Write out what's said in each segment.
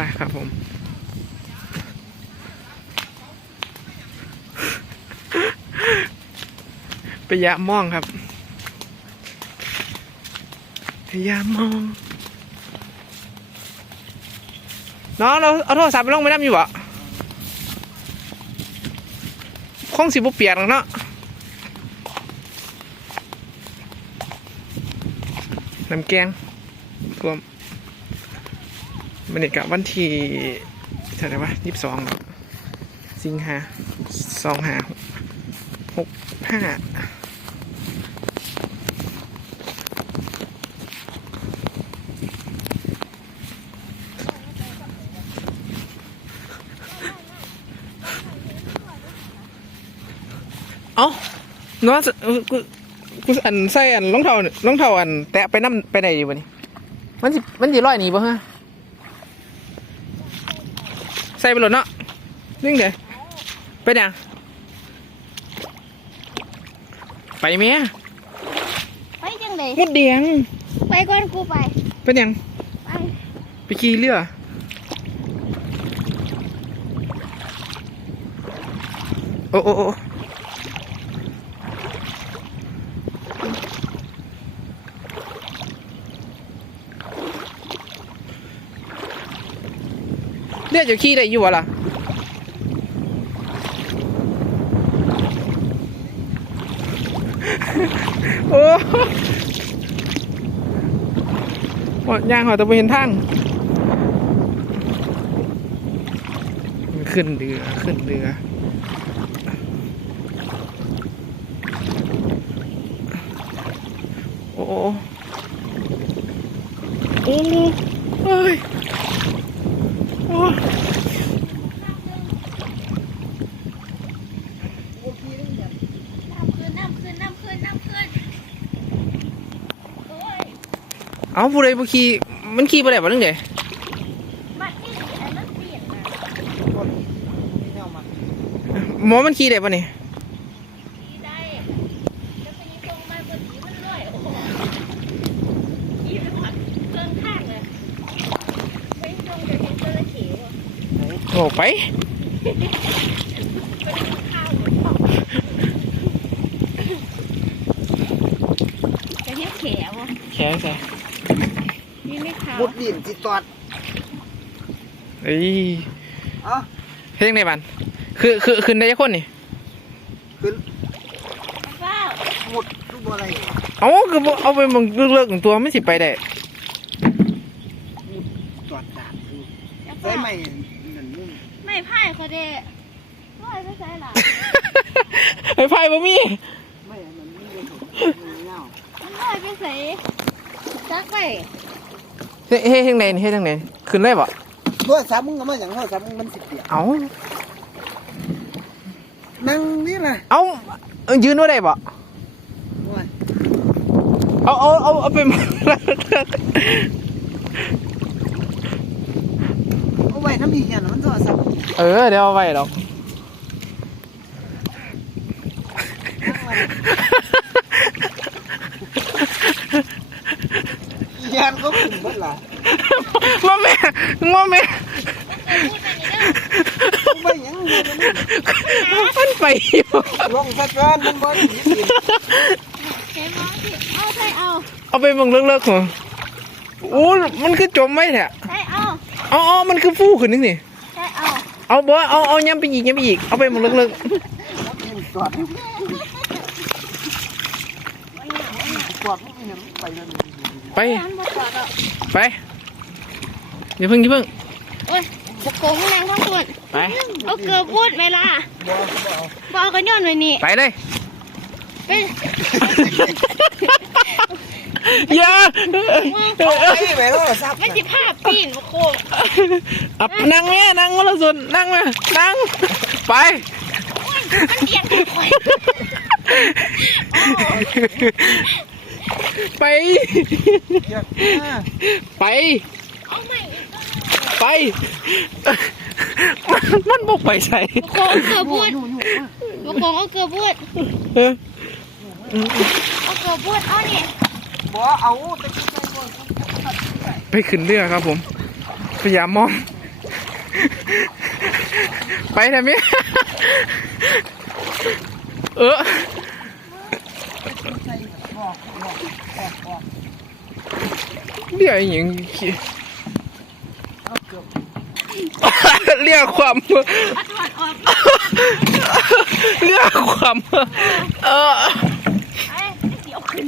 ไปครับผม ไปยามองครับไปยามอง น้องเราเอาโทรศัพท์ไปลงไปน้อยู่บ่คงสิบุเปียกหรเนาะน้ำแกงรวม บรรยากาศวันที่เท่าไหร่วะยี่สิบสองสิงหาสองหาหกห้าเอ้าน้องกูกูอันใส่อันรองเท้ารองเท้าอัน แตะไปน้ำไปไหนดีวะนี่มันสิมันสิร้อยหนีบ่ฮะ ใส่ไปหลดเนาะนิ่งเดี๋ยวไปไหนไปไหมอะไปจังเลยมดแดงไปก่อนกูไปเป็นยังไปไปขี่เรือโอ้โอ้ เรือจะขี่ได้อยู่วะล่ะโอ้หยางหอแต่ไปเห็นทางขึ้นเรือ ขึ้นเรือโอ้โอ้โอ้เฮ้ยโอ้ น้ำขึ้นน้ำขึ้นน้ำขึ้นน้ำขึ้นโอ้ย เอาผู้ใดผู้ขี่มันขี่ไปไหนบ้างเดี๋ยบัดนี้อันนั้นเปลี่ยนนะหมอมันขี่ได้ปะเนี่ยดีได้แล้วไปยิงตรงมาบนนี้มันลอยโอ้โหยี่ไปหมดเกินข้างเลยไปตรงเดี๋ยวเห็นจระเข้ว่ะโอ้ไปไปดูข้าวหรือเปล่าจะเรียกแขวะแค่แค่ นี่ไม่ขาวมุดดินจิตอดเอ้ยเอ้าเฮ็ดยังไงบ้านคือคือขึ้นได้ยังคนนี่ขึ้นเฝ้ามุดรูปอะไรเอาคือบ่เอาไปมึงเลิกๆตัวไม่สิไปได้จอดดาบคือจะใช้เฝ้าไม่นั่นนู่นไม่พ่ายเขาเด้ลอยไปใส่หลังไปไฟบ่มีไม่อันนั้นนี่เลยผมเงามันลอยไปใส่จักไป เฮ็ดเฮ็ดยังไงนี่เฮ็ดยังไงขึ้นได้บ่โทรศัพท์มึงก็มาอย่างโทรศัพท์มึงมันสิเปียกเอานั่งนี่แหละเอาเอายืนไว้ได้บ่โอ้ยเอาเอาเอาเอาไปเอาไว้น้ำดีเงี้ยนะมันโทรศัพท์เออเดี๋ยวเอาไว้ดอกเงี้ ยก็ขึ้นหมดละงอแม่งอแม่พูดไปนี่เด้อเอาไว้หยังเงี้ยมันไปอยู่ลงสะเกินมันบ่ดีสิเห็นมั้ยสิเอาใส่เอาเอาไปมึงเลิกๆหัวโอ้มันคือจมไว้แท้ใส่เอาเอาเอามันคือฟูขึ้นนึงนี่ใส่เอาเอาบ่เอาเอาย้ำไปอีกย้ำไปอีกเอาไปมึงเลิกจอดจอดมึงเห็นไปเลยๆ ไปมันบ่จอดอะไปอย่าเพิ่งอย่าเพิ่งโอ้ยบกโกงนางข้างบนไปเอาเกลือพูดไหมล่ะบ่บ่เอาบอกกันย้อนไว้นี่ไปเลยไปอย่าไอ้ไปโทรศัพท์ไม่สิภาพปีนบกโกงอับนั่งแม่นั่งมาละสุนนั่งมานั่งไปมันเอียงคอย ไปเดี๋ยวอ่าไปเอาใหม่อีกไปมันมันบอกไปใส่บกโกงเอาเกลือพูดบกโกงเอาเกลือพูดเออเอาเกลือพูดเอานี่บ่เอาแต่กูใจบ่ไปขึ้นเรือครับผม พยายามมอง ไปทำไมเออ เรียกอย่างขี้เรียกความอัดถอดออกเรียกความเออไอ้เดี๋ยวขึ้น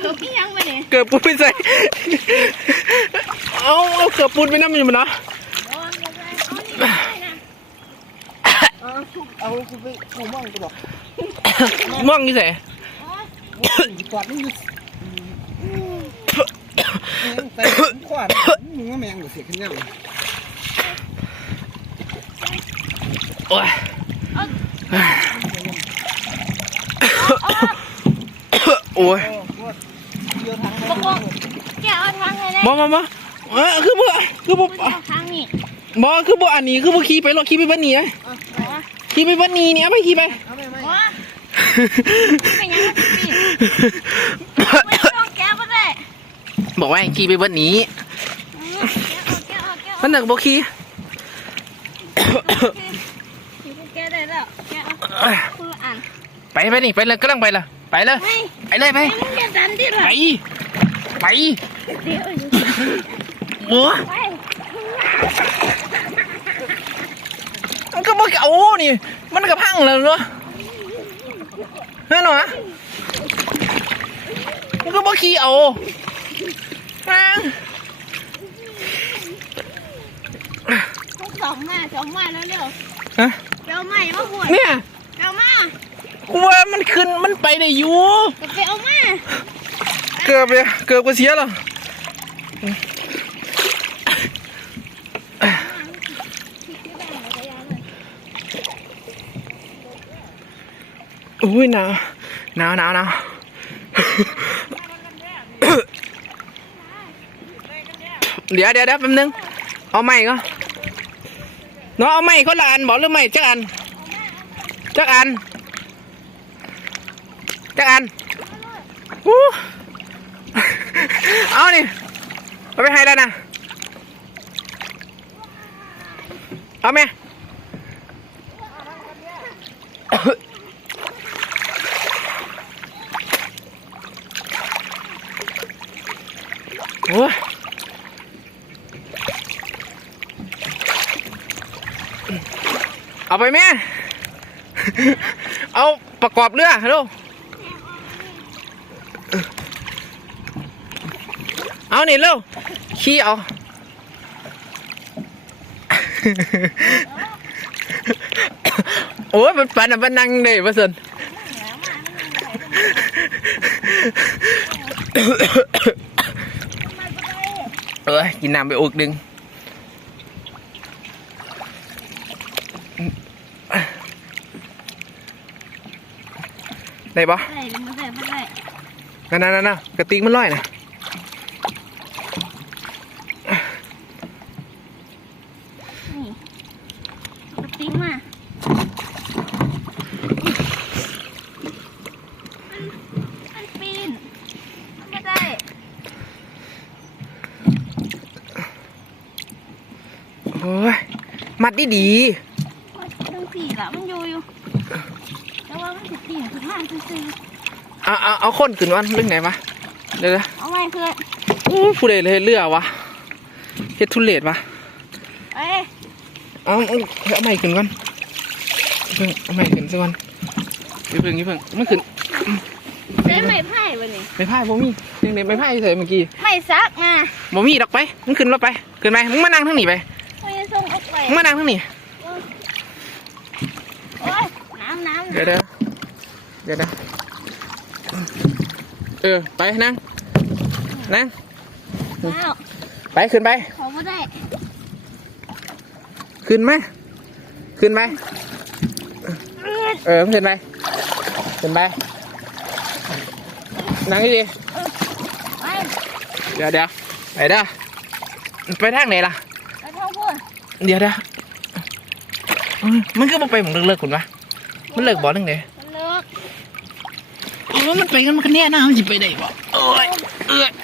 เกือบพี่ยังมาเนี่ยเกิดปูนไปใส่เอาเอาเกิดปูนไปน้ำอยู่มันเนาะ โดนกันเลยเอานี่ได้นะ เอาคุณไปเอามั่งกูบอกม่วงนี่ใส่โอ้ยกอดมันอยู่แต่ขวานมึงว่าแมงหรือเสียขึ้นยังโอ้ยโอ้ยเยอะทางบอกบอกแกเอาทางเลยนะมามามาเออคือบ่คือบ่เอาทางนี่บ่คือบ่อันนี้คือบ่ขี่ไปหรอกขี่ไปบ้านนี้ไงอ๋อ ขี่ไปบ้านนี้เนี่ยไปขี่ไปเอาไม่ไม่อ๋อเป็นยังไงพี่ไม่ต้องแกมาเลยบอกว่าให้ขี่ไปบ้านนี้แกเอาแกเอาแกเอามันหนักบ่ขี่แกได้แล้วแกเอาคุณอ่านไปไปนี่ไปเลยกำลังไปละไปเลยไม่ไปเลยไปมึงจะดันดิหรอไปไปเดี๋ยว โอ้ ไป มันก็บ่เอา นี่ มันก็พังแล้วเนาะนั่นหรอมันก็บ่ขี่เอาพังต้องสองมาสองมาแล้วเร็วฮะเดี๋ยวมาอย่ามาพูดเนี่ยเดี๋ยวมากูว่ามันขึ้นมันไปได้อยู่ก็ไปเอามา เกือบเลยเกือบกว่าเสียแล้วโอ้ ยหนาวหนาวหนาวหนาวเดี๋ยวเดี๋ยวเดี๋ยวแป๊บนึง เอาใหม่ก็เนาะเอาใหม่คนละอันบอกหรือไม่จักอันจักอันจักอันอู้เอานี่เอาไปให้แล้วนะเอาไหม โอ้ย เอาไปแม่ เอาประกอบเรือฮัลโหลเอานี่เร็วขี้เอาโอ้ยมันปันอะมันนั่งเลยมาสินเออกินน้ำไปอกหนึ่ง ได้ปะได้หรือไม่ได้ไม่ได้นั่นนั่นนั่นกระติกมันลอยนะนี่กระติ้งมามันปีนไม่ได้โอ้ยมัดดีดีทั้งสี่ละมันอยู่อยู่แต่ว่ามัน สิปีนคือางซื่อเอาเอาเอาคนขึ้นวันเรื่องไหนวะเดี๋ยวนะเอาไว้เพื่อนอู้ผู้ใดเลยเรือวะเฮ็ดทุเรศวะเอ้ยเอาเอาเอาใหม่ขึ้นก่อนเพิ่งเอาใหม่ขึ้นสักวันอย่เพิ่งอย่าเพิ่งไมันขึ้นได้ไม้ไผ่ปะนี่ไม่พ่ายบ่มียังไงไม่พ่ายเฉยเมื่อกี้ไม้ซักมาบ่มีดอกไปมึงขึ้นรถไปขึ้นไปมึงมานั่งทั้งนี้ไปไม่ได้ส่งออกไปมึงมานั่งทั้งนี้โอ้ยน้ำน้ำเดี๋ยวเดี๋ยว เดี๋ยวเดี๋ยวเออ ไปนั่งนั่งน้ำไปขึ้นไปเขาไม่ได้ขึ้นไหมขึ้นไปเออมึงขึ้นไปขึ้นไปนั่งดีไปๆเดี๋ยวเดี๋ยวไปเด้อไปทางไหนล่ะไปท่องพูดเดี๋ยวเดี๋ยวเอ้ยมันก็บ่ไปหมองเลิกๆคุณวะมันเลิกบ่เรื่องไหนมันเลิกเออ มันไปกันมันก็แน่นะมันจะไปได้บ่เอ้ยเอ้ยเอ้ย